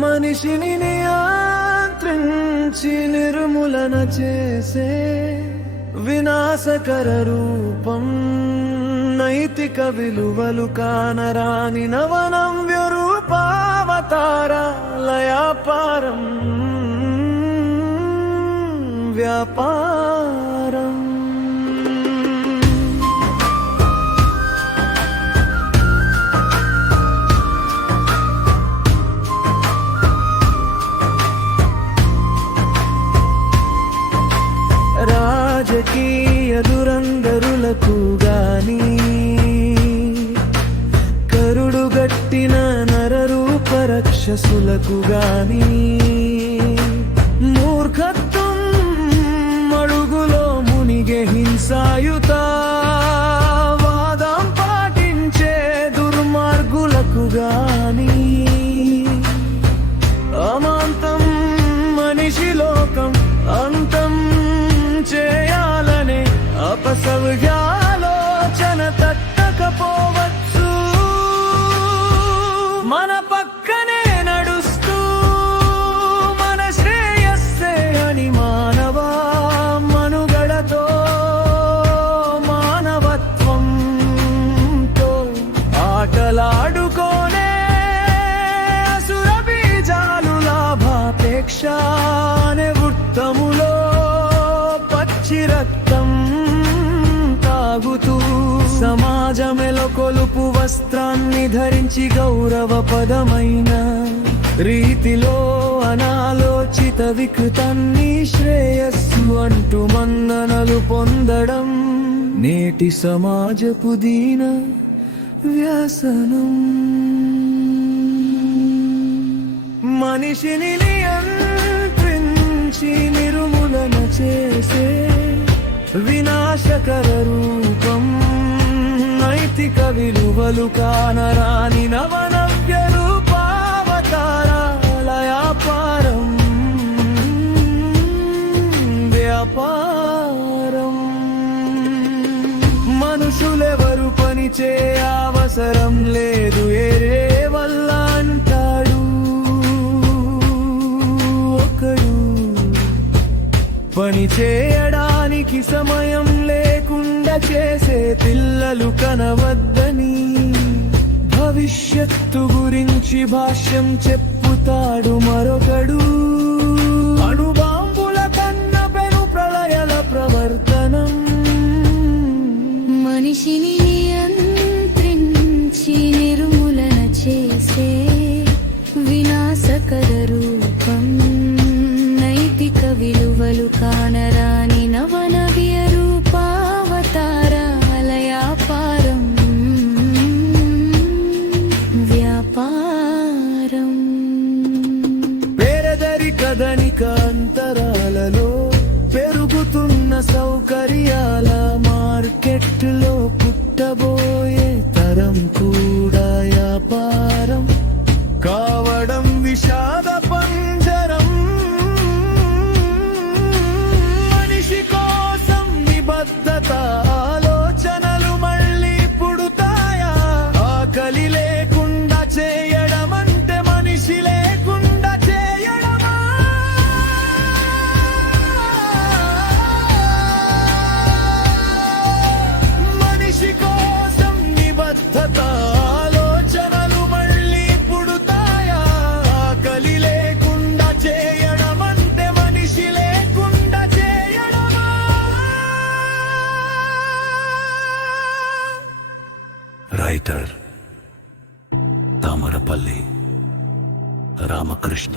మనిషిని నియంత్రించి నిర్మూలన చేసే వినాశకర రూపం, నైతిక విలువలు కానరాని నవనవ్య రూపావతార లయాపారం వ్యాపారం. రాజకీయ దురంధరులకు గాని, కరుడుగట్టిన నరరూప రక్షసులకు గాని, మూర్ఖత్వం అడుగులో మునిగే హింసాయుత వాదం పాటించే దుర్మార్గులకు గాని, అమాంతం మనిషి లోకం అంతం చేయాలనే అపసవ్యాలోచన తట్టకపోవచ్చు. మన పక్కనే నడుస్తూ మన శ్రేయస్సే అని మానవ మనుగడతో మానవత్వంతో ఆటలాడుకోనే అసుర బీజాలు లాభాపేక్ష అనే వృత్తములో రక్తం తాగుతూ సమాజమెలో కొలుపు వస్త్రాన్ని ధరించి గౌరవపదమైన రీతిలో అనాలోచిత వికృతాన్ని శ్రేయస్సు అంటూ మన్ననలు పొందడం నేటి సమాజపు దీన వ్యసనం. మనిషిని నియంత్రించి నిర్మూలన చేసే వినాశకర రూపం, నైతిక విలువలు కానరాని నవనవ్య రూపావతార లయాపారం వ్యాపారం. మనుషులెవరు పనిచే అవసరం లేదు, ఏరే వల్ల అంటాడు ఒకడు. పని చేయడానికి సమయం లేకుండా చేసే పిల్లలు కనవద్దని భవిష్యత్తు గురించి భాష్యం చెప్పుతాడు మరొకడు. అణుబాంబుల కన్న పెను ప్రళయాల ప్రవర్తనం. మనిషిని నియంత్రించి నిర్మూలన చేసే వినాశకర రూపం, నైతిక విలువలు కానరాని నవనవ్య రూపావతార లయాపారం వ్యాపారం. పేదరిక ధనిక అంతరాలలో పెరుగుతున్న సౌకర్యాల మార్కెట్లో పుట్టబోయే తరం కూడా వ్యాపారం కావడం విషాద పంజరం. మనిషి కోసం నిబద్ధత ఆలోచనలు మళ్ళీ పుడుతాయా? ఆకలి లేకుండా చేయడం అంటే మనిషి లేకుండా చేయడమా? మనిషి కోసం నిబద్ధత ఆలోచనలు మళ్ళీ పుడుతాయా? ఆకలి లేకుండా చేయడం అంటే మనిషి లేకుండా చేయడమా? రైటర్ తామరపల్లి రామకృష్ణ.